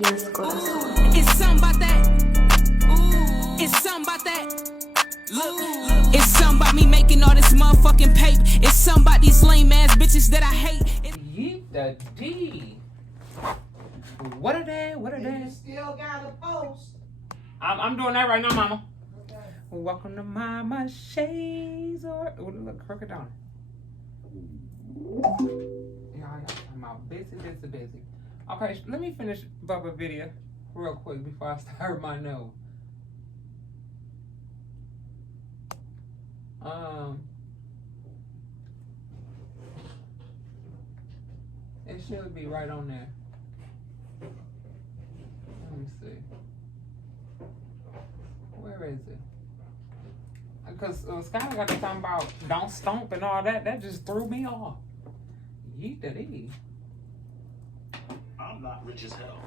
Yes, corazón. It's something about that. Ooh. It's something about that. Look. It's something about me making all this motherfucking paper. It's something about these lame ass bitches that I hate. Yeet the D. What are they? What are they? You still got a post. I'm doing that right now, mama. Okay. Welcome to Mama Shades or look, crooked down. Yeah, I'm out busy. Okay, let me finish Bubba video real quick before I start my nose. It should be right on there. Let me see. Where is it? Because Skylar got to talk about don't stomp and all that. That just threw me off. Yeet that is. I'm not rich as hell.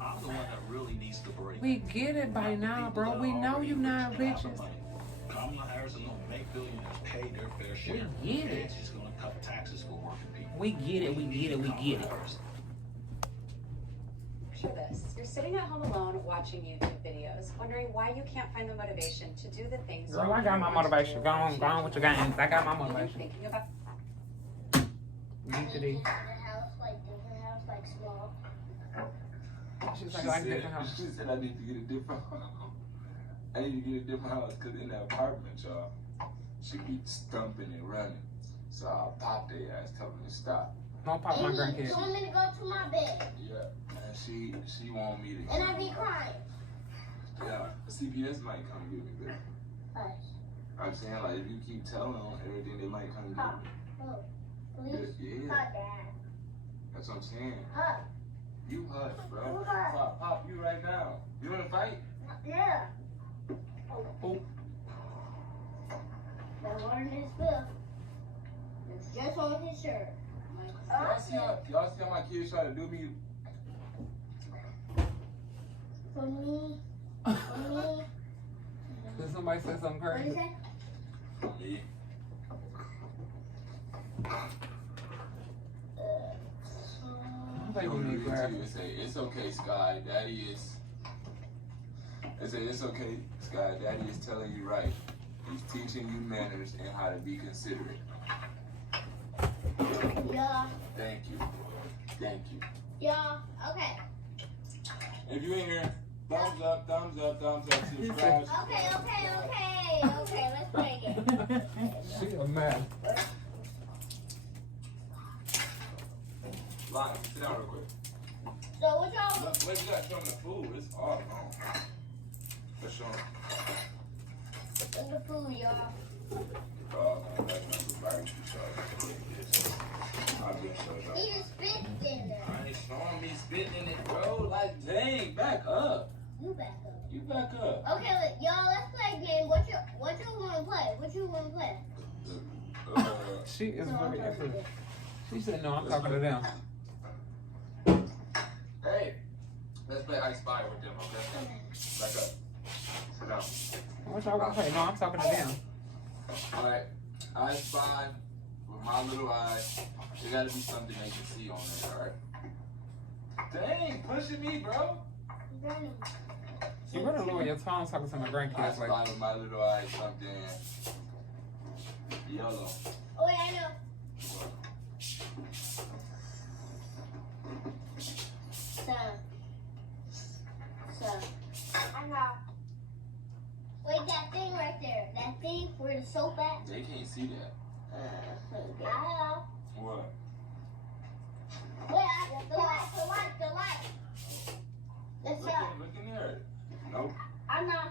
I'm the one that really needs the break. We get it by now, bro. We know you not rich as. Kamala Harris is gonna make billionaires pay their fair share. We get it. And she's gonna cut taxes for working people. We get it. Picture this. You're sitting at home alone watching YouTube videos, wondering why you can't find the motivation to do the things. Girl, I got my motivation. Go on with your games. I got my motivation. Thinking about Yeet that is. She's like, I different house. She said I need to get a different house. I need to get a different house because in that apartment, y'all, she be stumping and running. So I popped their ass, tell them to stop. Don't pop my grandkids. You want me to go to my bed? Yeah, and she want me to. And I be crying. Yeah, CPS might come get me, baby. Hush. I'm saying, like, if you keep telling them everything, they might come get me. Oh, please. Yeah. Hug, Dad. That's what I'm saying. Hug. You hush, bro. You hush. Pop you right now. You wanna fight? Yeah. Oh. The water in his bill. It's just on his shirt. Y'all see how my kids try to do me? For me. For me. Did somebody say something What crazy? is it? For me. I think we need graphics. It's okay, Sky. Daddy is. I say it's okay, Sky. Daddy is telling you right. He's teaching you manners and how to be considerate. Yeah. Thank you. Yeah. Okay. If you ain't here, thumbs up, subscribe. Okay. Let's break it. She a man. Lonnie, sit down real quick. So what y'all? Look, wait, you gotta show them the food. It's all gone. Let's show them. What's the food, y'all? Oh, man, that's not the barbecue sauce. I'll be so sorry. He just spit in there. I ain't showing me spitting in it, bro. Like, dang, back up. You back up. You back up. Okay, look, y'all, let's play a game. What you want to play? What you want to play? She is very effort. She said, no, I'm talking to them. Hey, let's play I Spy with them, okay? Back up. Sit down. What y'all want to play? No, I'm talking to them. Alright, I Spy with my little eyes. There gotta be something they can see on it, alright? Dang, pushing me, bro. You better lower your tone talking to my I grandkids Spy like. with my little eyes something yellow. Oh, yeah, I know. So, I know. Wait, that thing right there. That thing where the soap at? They can't see that. I know. What? Wait, the light. Let's Look up. in there. Nope. I know.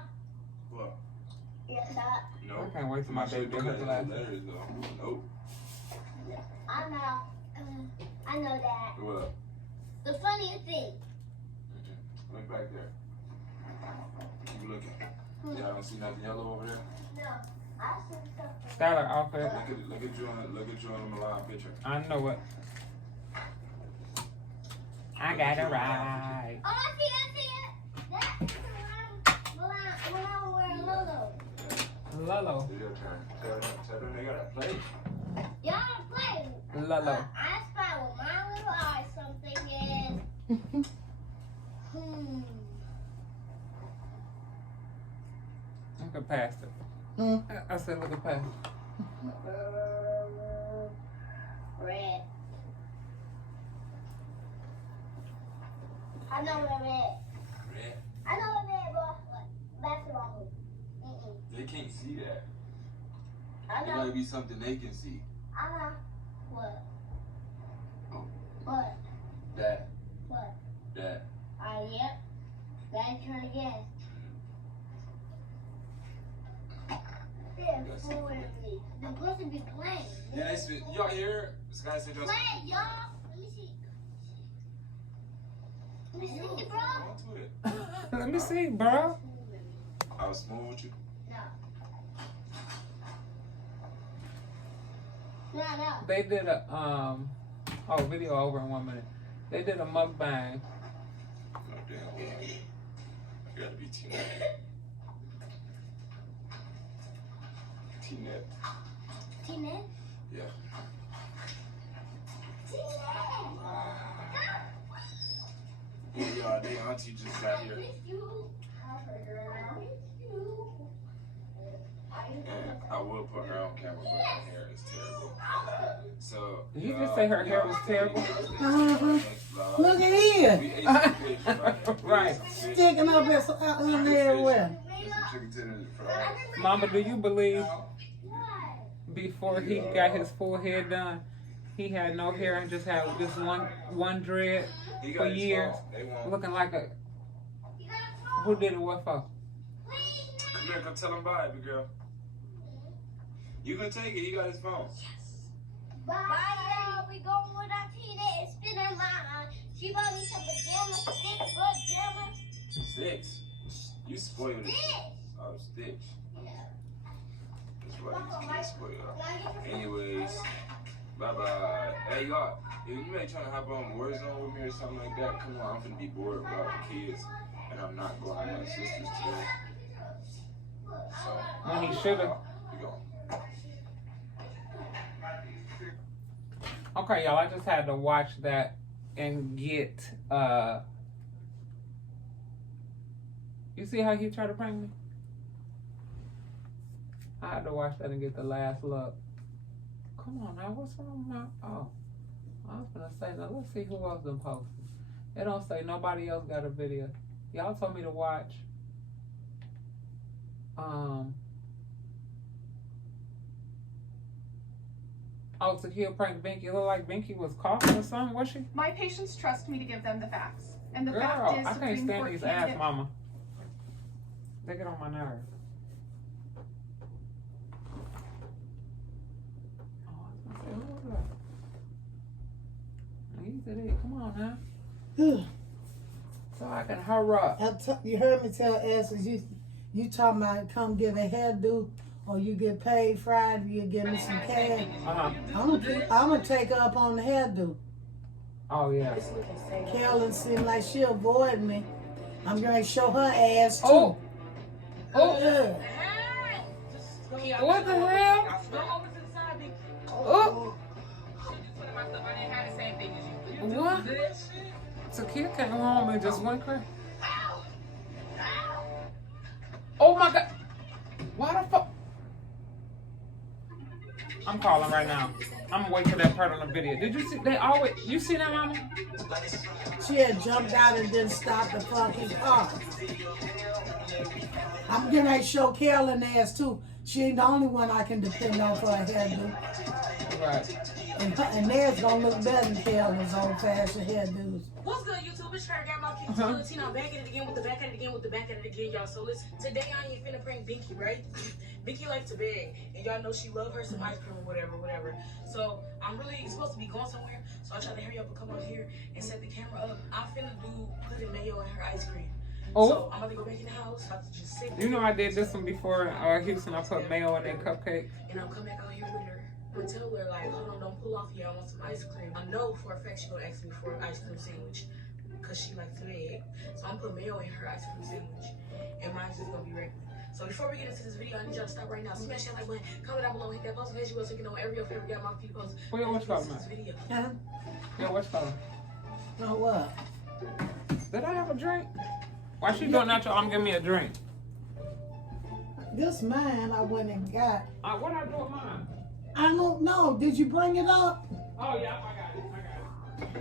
What? Yes, up. I Nope. can't wait till my baby gets the last. Letters though. Nope. I know. I know that. What? The funniest thing. Look back there. Keep looking. Y'all don't see nothing yellow over there? No. I see something. Skylar outfit. Look at you on the Milan picture. I know it. I got it right. Oh, I see it. That's when I was wearing Lolo. Lolo. It's your turn. Tell them they gotta play. Y'all play. Lolo. I spy with my little eyes something is. Look at past it. I said look at past it. Red. I know what red. Red. I know what red, bro. Basketball hoop. They can't see that. I It know. might be something they can see. I know. What? Oh. What? That. What? That. Yep. Then turn again. Yeah, forward me. The person be playing. Yeah, they spit. Y'all hear? This guy said y'all. Play, y'all. Let me see. Let me see, bro. On Twitter. Let me see, bro. I was smooth with you. No. They did a video over in 1 minute. They did a mukbang. No damn well. You gotta be T-Net. T-Net. T-Net? Yeah. Yeah, y'all, they auntie just got here. And I will put her on camera, but her hair is terrible. So You just say her hair was terrible. Look at here. We ate some fish, right? Right. Sticking up in everywhere. Chicken tenders and fries. Mama, do you believe before he got his full head done, he had no hair and just had just one dread He for got his years, phone. They won't. looking like a. Who did it? What for? Come here, come tell him bye, big girl. You can take it. He got his phone. Bye, y'all. We going with our T-Net. It's spinning mine. She bought me some pajamas, 6 pajamas. 6. You spoiled it. Stitch. Oh, Stitch. Yeah. That's why these kids spoiled. Anyways, bye-bye. Hey, y'all, if you ain't trying to hop on Warzone with me or something like that, come on, I'm finna be bored without the kids. And I'm not going to my sister's today. So, When he should have. we going. Okay, y'all, I just had to watch that and get, you see how he tried to prank me? I had to watch that and get the last look. Come on now, what's wrong with my, oh. I was gonna say, now let's see who else done posted. It don't say nobody else got a video. Y'all told me to watch, oh, to kill prank Binky. It looked like Binky was coughing or something, was she? My patients trust me to give them the facts. And the Girl, fact is, I can't Supreme stand Court these ass candidate. mama. They get on my nerves. Oh, I was gonna say, who was that? He said it. Come on now. So I can hurry up. You heard me tell Ashley, you talking about come get a hairdo or you get paid Friday, you give me some cash. I'm gonna take her up on the hairdo. Oh, yeah. Carolyn seems like she avoid me. I'm going to show her ass too. Oh. Oh. Yeah. What the hell? Oh. What? Takia came home and just went crazy. Oh my God. Why the fuck? I'm calling right now. I'm gonna wait for that part on the video. Did you see? They always. You see that, mama? She had jumped out and didn't stop the fucking car. I'm getting ready to show Carolyn ass too. She ain't the only one I can depend on for a hairdo. Right. And theirs gonna look better than Carolyn's old-fashioned hairdos. What's good, YouTube? It's Trey. Got my kids Latino. I'm back at it again with the back at it again with the back at it again, y'all. So listen, today I ain't finna prank Binky, right? Binky likes to beg, and y'all know she love her some ice cream or whatever. So I'm really supposed to be going somewhere, so I try to hurry up and come out here and set the camera up. I'm finna put mayo in her ice cream. Oh. So I'm about to go back in the house. I have to just sit. You know I did this one before Houston. I put mayo in that cupcake. And I'll come back out here with her. And tell her, like, hold on, don't pull off here. I want some ice cream. I know for a fact she gonna ask me for an ice cream sandwich because she likes to beg. So I'm putting mayo in her ice cream sandwich. And mine's just gonna be regular. So before we get into this video, I need y'all to stop right now. Smash that like button, comment down below, hit that post notification bell so you can know every favorite Got My Feet post. Wait, what you talking about? This video. Huh? Yeah, what's that? Oh, what? Did I have a drink? Why she doing that? I'm giving me a drink. This mine I went and got. What I do with mine? I don't know. Did you bring it up? Oh, yeah, I got it.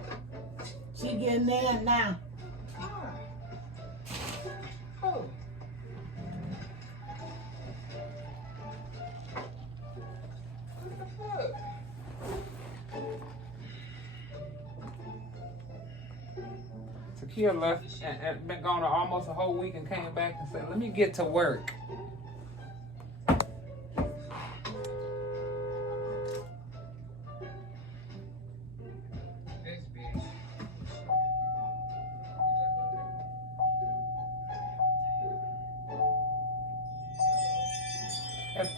She getting there now. Oh. What the fuck? Takia left and been gone almost a whole week and came back and said, let me get to work.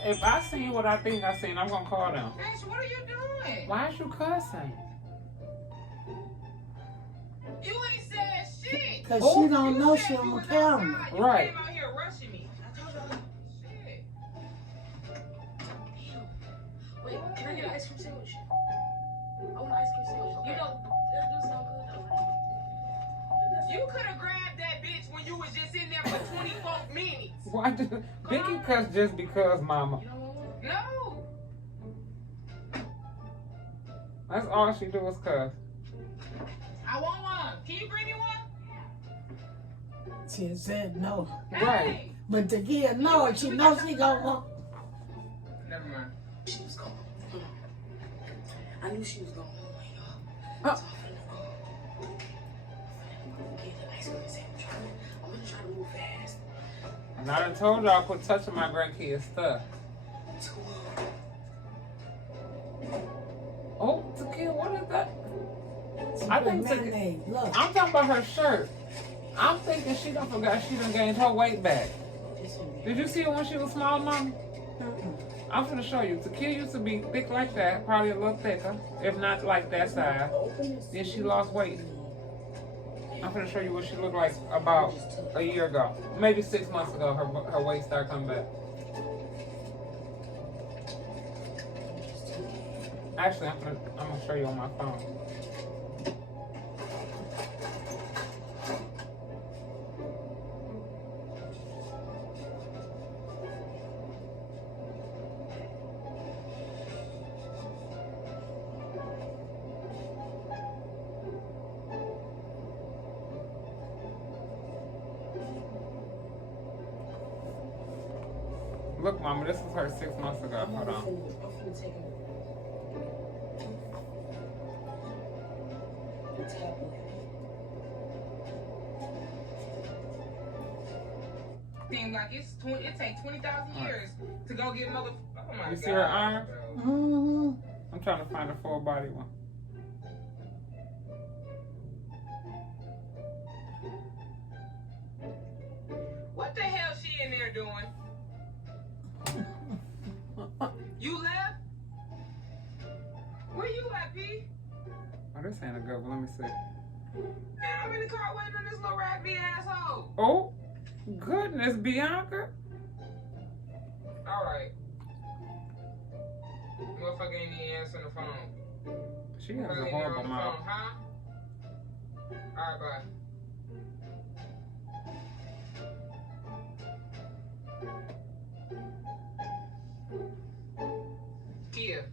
If I seen what I think I seen, I'm gonna call them. Ash, what are you doing? Why is you cussing? You ain't said shit. Because she don't know she on camera. Right. You came out here rushing me. I told you, shit. Wait, can I get an ice cream sandwich? I want an ice cream sandwich. You know, that does sound good though. You could have grabbed that bitch when you was just in there for 24 minutes. Why do Vicky cuss just because, mama? No. That's all she do is cuss. I want one. Can you bring me one? She said no. Right. But to get no, she knows she gonna want. Never mind. She was gone. I knew she was gone. Huh. So I'm gonna get an ice cream sandwich. I'm gonna try to move fast. And I done told y'all quit touching my grandkids' stuff. Oh, Takia, what is that? I think mayonnaise. Look. I'm talking about her shirt. I'm thinking she done forgot she done gained her weight back. Did you see her when she was small, Mama? I'm gonna show you. Takia used to be thick like that, probably a little thicker, if not like that size. Then she lost weight. I'm gonna show you what she looked like about a year ago. Maybe 6 months ago, her weight started coming back. Actually, I'm gonna show you on my phone. Look, Mama, this is her 6 months ago. Hold on. I'm finna take a tablet. Seems like it takes 20,000 years to go get mother. Oh my You God. see her arm? Mm-hmm. I'm trying to find a full body one. What the hell she in there doing? You left? Where you at, P? Oh, this ain't a good one. Let me see. Man, I'm in the car waiting on this little raggedy asshole. Oh, goodness, Bianca. Alright. Motherfucker ain't even answering the phone. She has a Really horrible on the mouth. phone, huh? Alright, bye. Kia,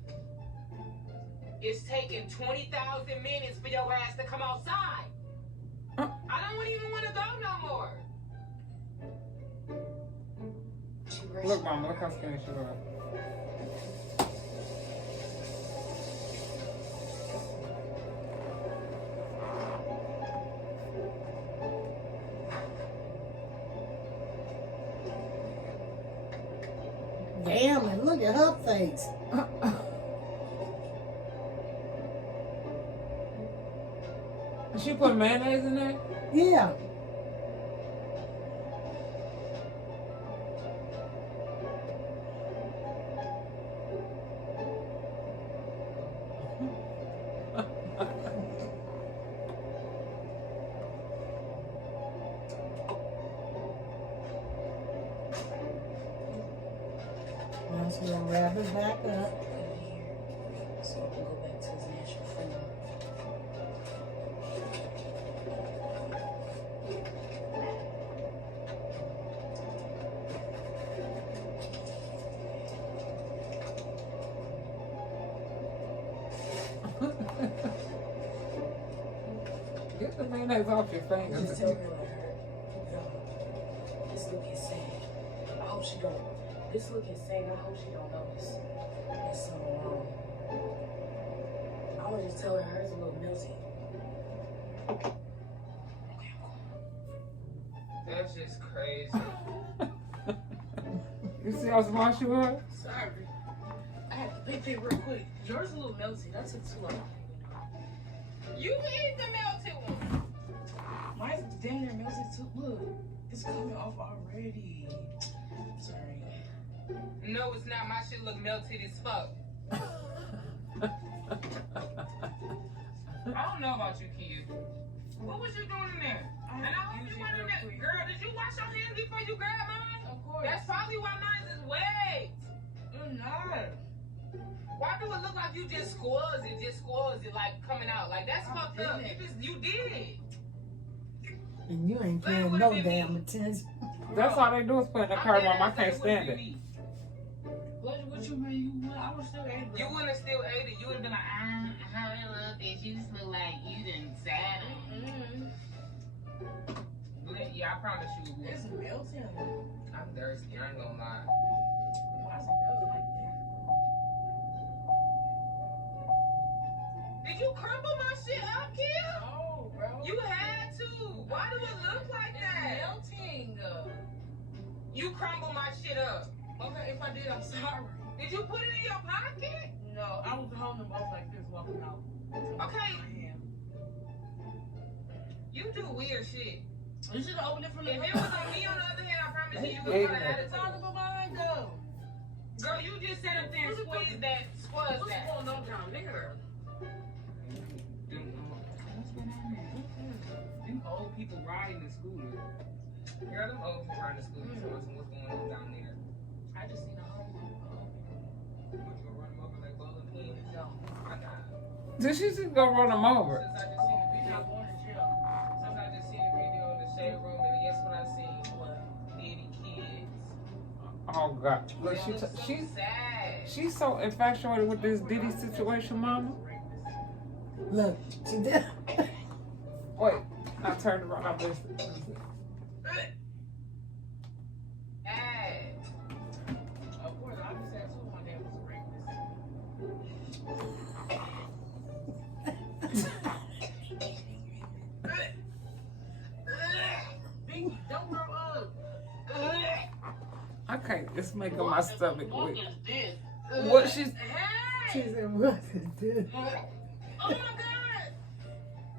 it's taking 20,000 minutes for your ass to come outside. I don't even want to go no more. Look, Mama, look how skinny she looks. Damn, and look at her face. She put mayonnaise in there? Yeah. Now she's gonna wrap it back up. So I can go back to his natural form. the mayonnaise off your fingers. Just tell me like her. Yo, this look insane. I hope she don't. This look insane. I hope she don't notice. There's something wrong. I would just tell her hers a little melty. That's just crazy. You see how smart she was? Sorry. I had to pick it real quick. Yours a little melty. That took too long. You eat the melted one. Mine's damn near melted too. Look, it's coming off already. Sorry. No, it's not. My shit look melted as fuck. I don't know about you, Kia. What was you doing in there? And I hope you went in there. Girl, did you wash your hands before you grabbed mine? Of course. That's probably why mine is wet. You're not. Why do it look like you just squirrels it like coming out? Like that's fucked up. You did. And you ain't paying no damn attention. That's all they do is put in the car, Mom. I can't stand it. What you mean? I would still ate it. You wouldn't have still ate it. You would have been like, I love this. You smell like you done sat on. Yeah, I promise you. It's melting. I'm thirsty. I ain't gonna lie. Why is it melting like that? Did you crumble my shit up, Kim? No, bro. You had to. Why do it look like that? It's melting. You crumble my shit up. Okay, if I did, I'm sorry. Did you put it in your pocket? No, I was holding them both like this walking out. Okay. You do weird shit. You should have opened it from the If it was on me, on the other hand, I promise you, you would have had it. Talk about mine, though. Girl, you just sat up there and squeezed that. What's going on down there? Them old people riding the scooter. Girl, them old people riding the scooter. So what's going on down there? I just seen a whole lot. What, you gonna run them over like bowling pins? No. I got it. Did she just go run them over? Since I just seen the video. Not going to jail. Since I just seen the video in the shade room, and guess what I seen? Diddy kids. Oh God! Look, she's so infatuated with this Diddy situation, Mama. Look, she did. Wait, I turned around. I missed it. Hey. Of course, I just said too. My dad was a rapist. Binky, don't grow up. I can't. It's making my stomach What weak. is this? What she's? She said, what is this? Oh my God!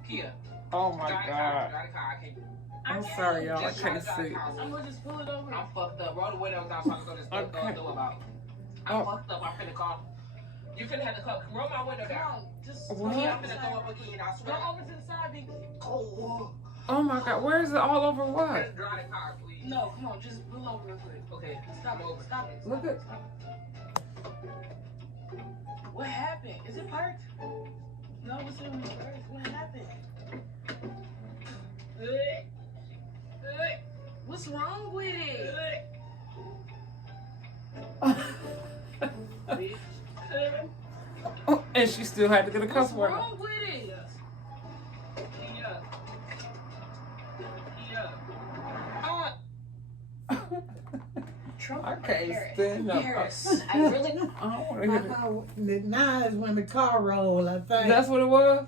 Kia. Oh my Drive the God! car, drive the car. I can't. I'm sorry, y'all. I Just try can't to drive the see. car. I'm gonna just pull it over. I'm fucked up. Roll the windows down so I can go to this Okay. door about. I'm fucked up. I'm finna call. You finna have to call. Roll my window Come down. on, just What? Kia, I'm finna go up again. I Go swear. over to the side, Binky. Oh. Oh my God! Where is it all over? What? Just drive the car, please. No, come on, just pull over real quick. Okay. Stop I'm over. it. Stop it. Look at. What happened? Is it parked? No, it's in reverse. What happened? What's wrong with it? Oh, and she still had to get a cuss What's word. wrong with it? Kia. Kia. I can't stand up. Paris, I really I don't want to hear it. Now is when the car roll, I think. That's what it was?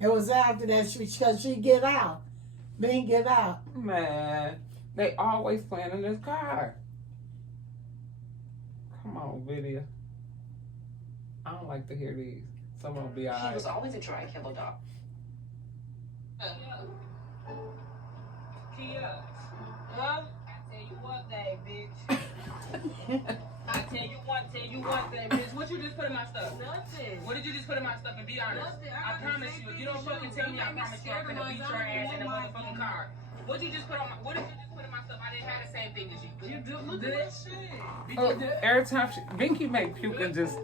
It was after that, because she get out. Then get out. Man, they always playing in this car. Come on, video. I don't like to hear these. Some of them be he alright. was always a dry killer dog. Kia. Huh? I tell you one thing, bitch. I tell you one thing, bitch. What you just put in my stuff? Nothing. What did you just put in my stuff? And be honest. Nothing. I promise you. If you don't fucking tell me, I promise you I'm gonna beat your ass in the motherfucking car. What did you just put on my? What did you just put in my stuff? I didn't have the same thing as you. You do look at that shit. Oh, every time Binky make puke and just.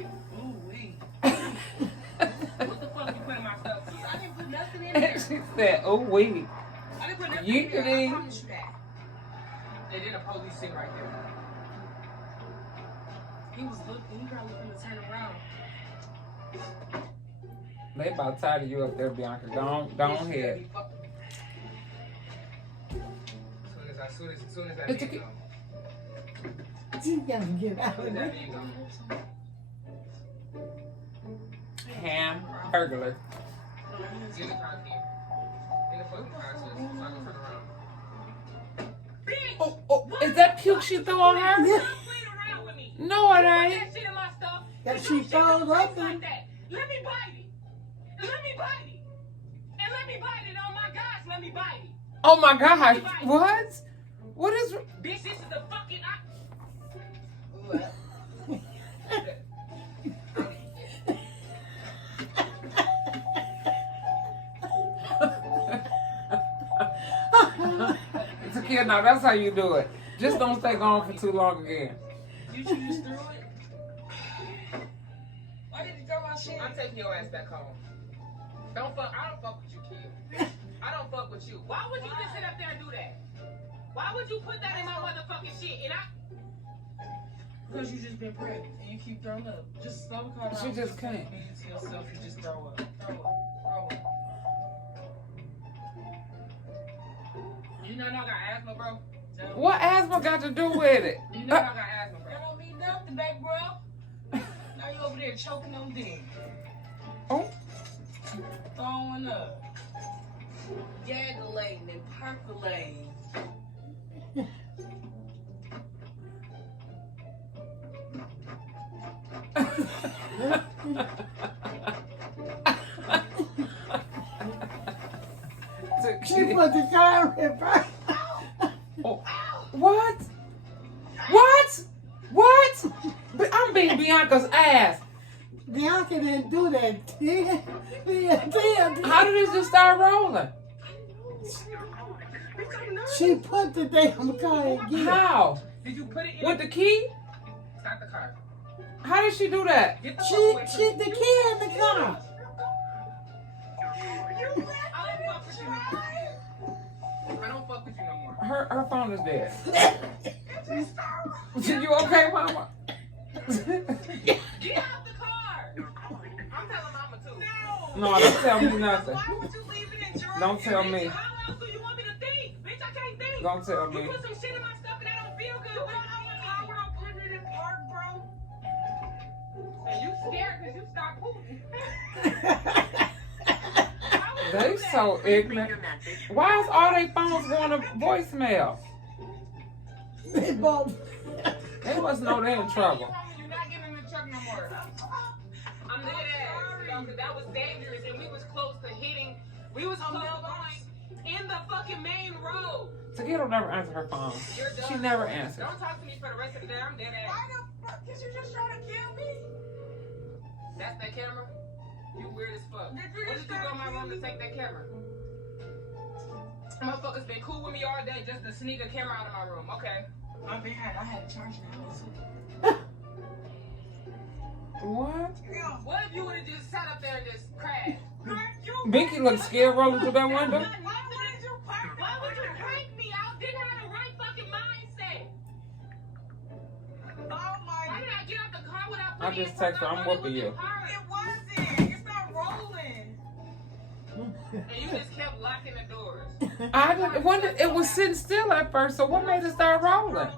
Ooh wee. What the fuck you put in my stuff? I didn't put nothing in there. She said, "Oh wait." I didn't put nothing You in there. I didn't. promise you that. And then the police sitting right there. He was looking. He probably gonna turn around. They about tired of you up there, Bianca. Go ahead. As soon as that It's video okay. You gotta get out of there. Ham burglar. Get in the car key. In the fucking car, so I can turn around. Oh, is that puke she threw on her? Yeah. No, it ain't. That she throws up there. Let me bite it. Let me bite it. And let me bite it. Oh my gosh, let me bite it. Oh my God. What? What is... Bitch, this is the fucking... It's a kid now. That's how you do it. Just don't stay gone for too long again. You just threw it? Why did you throw my shit? I'm taking your ass back home. I don't fuck with you, kid. I don't fuck with you. Why would you just sit up there and do that? Why would you put that in my motherfucking shit? Because you just been pregnant and you keep throwing up. Just slow the car down. She just can't. You to yourself, you just throw up. Throw up. Throw up. You know I got asthma, bro? What asthma got to do with it? You know I got asthma, bro. That don't mean nothing, baby, bro. Now you over there choking on dick. Oh. Throwing up. Gagulating and percolating. She put the car in front. Oh. What? What? What? I'm beating Bianca's ass. Bianca didn't do that. How did it just start rolling? She put the damn car in gear. How? Did you put it in With the key? Start the car. How did she do that? Get the She the key in the car. I don't fuck with you no more. Her phone is dead. You okay, Mama? Get out the car! I'm telling Mama too. No, don't tell me nothing. Why would you leave it in Georgia? Don't tell me. How else do you want me to think? Bitch, I can't think. Don't tell me. You put some shit in my stuff and I don't feel good. What how would I put it in park, bro? And you scared because you stopped pooping. They so ignorant. Why is all their phones going to voicemail? They both. They must know they're in trouble. You're not getting in the truck no more. I'm dead ass, because that was dangerous and we was close to hitting. We was close to going in the fucking main road. Takedo never answered her phone. She never answered. Don't talk to me for the rest of the day. I'm dead ass. Why the fuck did you just try to kill me? That's that camera? You weird as fuck. When did you go in my room to take that camera? Motherfuckers been cool with me all day just to sneak a camera out of my room. Okay. My bad. I had to charge it. What? What if you would have just sat up there and just crashed? Binky looked scared rolling through that window. Why would you prank me? I didn't have the right fucking mindset. Oh my. Why did I get out the car without I putting just text her, I'm whooping you. It wasn't. It's not rolling. And you just kept locking the doors. It was sitting still at first, so what made it start rolling?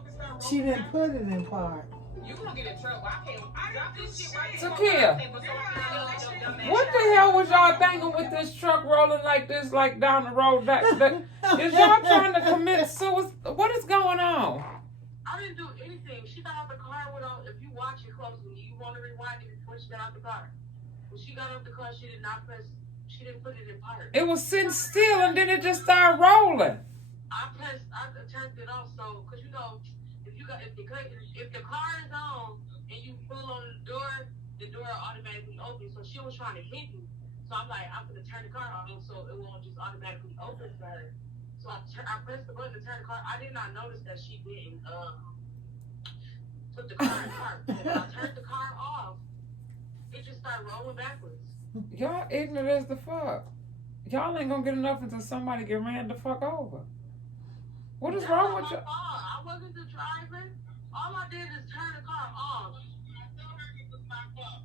She didn't put it in park. You gonna get in trouble. I can't drop this shit right Takia, what the hell was y'all thinking with this truck rolling like this, like down the road? Is y'all trying to commit suicide? What is going on? I didn't do anything. She got out the car without, if you watch it closely, you want to rewind it before she got out the car. When she got out the car, she didn't put it in park. It was sitting still and then it just started rolling. I turned it off, so, because you know, if the car is on and you pull on the door automatically opens. So she was trying to hit me. So I'm like, I'm going to turn the car on so it won't just automatically open for her. So I pressed the button to turn the car. I did not notice that she didn't put the car in park. When I turned the car off, it just started rolling backwards. Y'all ignorant as the fuck. Y'all ain't gonna get enough until somebody get ran the fuck over. What is wrong with you? I wasn't the driver. All I did is turn the car off. I told her it was my fault.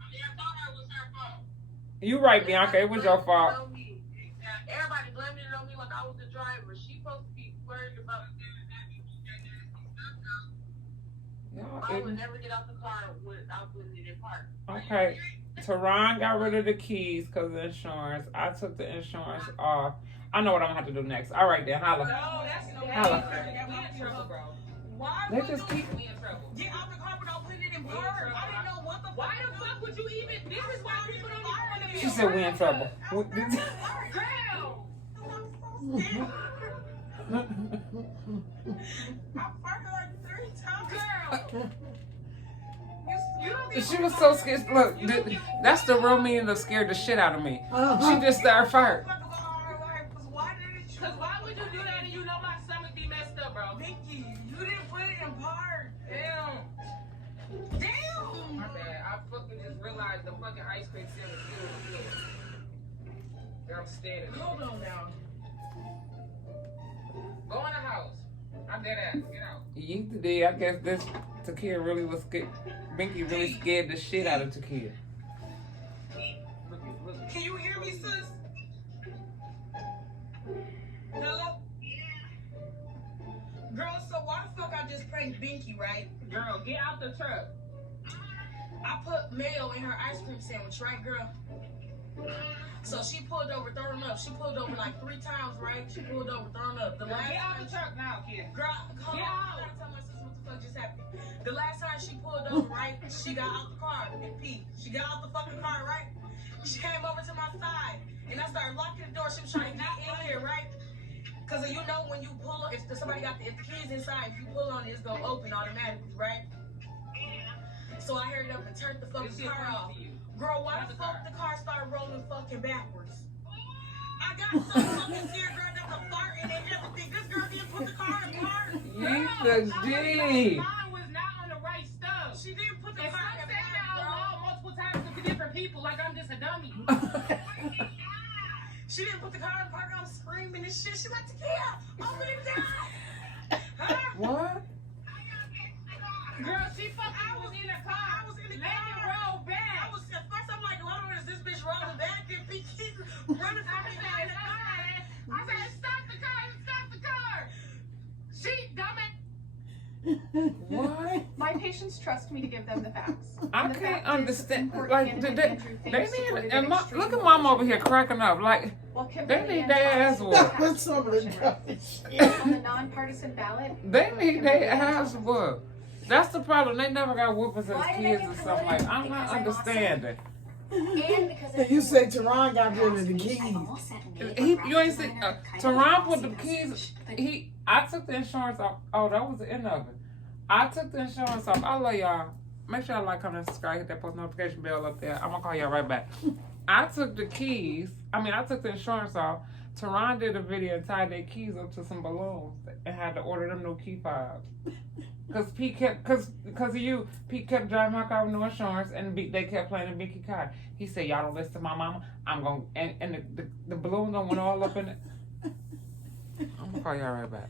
I told her it was her fault. You right, Bianca. It was your fault. Everybody blaming it on me like I was the driver. She supposed to be worried about I would never get out the car without putting it in park. Okay. Teron got rid of the keys because of insurance. I took the insurance off. I know what I'm gonna have to do next. All right, then, holla. No, that's no Holla. We in trouble, bro. Why They would just keep. we in trouble? Get out the car without putting it in park. I didn't know what the fuck. Why the fuck would you even? This is why people don't want to be. She said we in trouble. Girl. I farted like 3 times. Girl. She was so scared. Look, that's the real meaning of scared the shit out of me. She just started farting. Because why would you do that and you know my stomach be messed up, bro? Vicky, you didn't put it in park. Damn. My bad. I fucking just realized the fucking ice cream sandwich is still on the floor. I'm standing. Hold on now. Go in the house. I'm dead ass. Get out. Yeet today, I guess this Takia really was scared. Binky really scared the shit out of Takia. Can you hear me, sis? Hello? Girl, so why the fuck I just pranked Binky, right? Girl, get out the truck. I put mayo in her ice cream sandwich, right, girl? So she pulled over, throwing up. She pulled over like 3 times, right? She pulled over, throwing up. The last Get out time the truck now, kid. Girl, hold on. I gotta tell my sister what the fuck just happened. The last time she pulled over, right? She got out the car and peed. She got out the fucking car, right? She came over to my side and I started locking the door. She was trying to get in here, right? Cause you know when you pull, if somebody got if the keys inside, if you pull on it, it's gonna open automatically, right? So I hurried up and turned the fucking car off. Girl, why the fuck the car started rolling fucking backwards? I got so fucking scared, girl, that the fart and everything. This girl didn't put the car in park. You the G. Mine was not on the right stuff. She didn't put the And car stop in saying that out park, loud multiple times to different people like I'm just a dummy. She didn't put the car in park. I'm screaming and shit. She like, Takia, open it down. Huh? What? Girl, she fucking was in the car. I was in the car. Let it roll back. I was at first. I'm like, hold on, is this bitch rolling back? Then Pinky running from behind the car. I said, stop the car, stop the car. She, dumbass. What? My patients trust me to give them the facts. I And the can't fact is, understand. important Like, candidate they Andrew need, Thames supported and an extreme look at Mom over here abortion cracking up. Like, while they Kimberly need Ann their ass Thomas whooped. That's some of the abortion. dumb shit. On the nonpartisan ballot, They need Kimberly their Ann ass Thomas. whooped. That's the problem. They never got whoopers as Why did I kids get and stuff like. I'm not promoted? Because I'm understanding. And because And you say Teron got rid of the keys. You ain't see Teron put the keys. I took the insurance off. Oh, that was the end of it. I took the insurance off. I love y'all. Make sure y'all like, comment, and subscribe. Hit that post notification bell up there. I'm gonna call y'all right back. I took the keys. I took the insurance off. Teron did a video and tied their keys up to some balloons and had to order them new key fobs. Cause Pete kept, cause of you, Pete kept driving my car with no insurance, and they kept playing the Vicky car. He said, "Y'all don't listen to my mama. I'm gonna," and the balloons don't went all up in it. I'm gonna call y'all right back.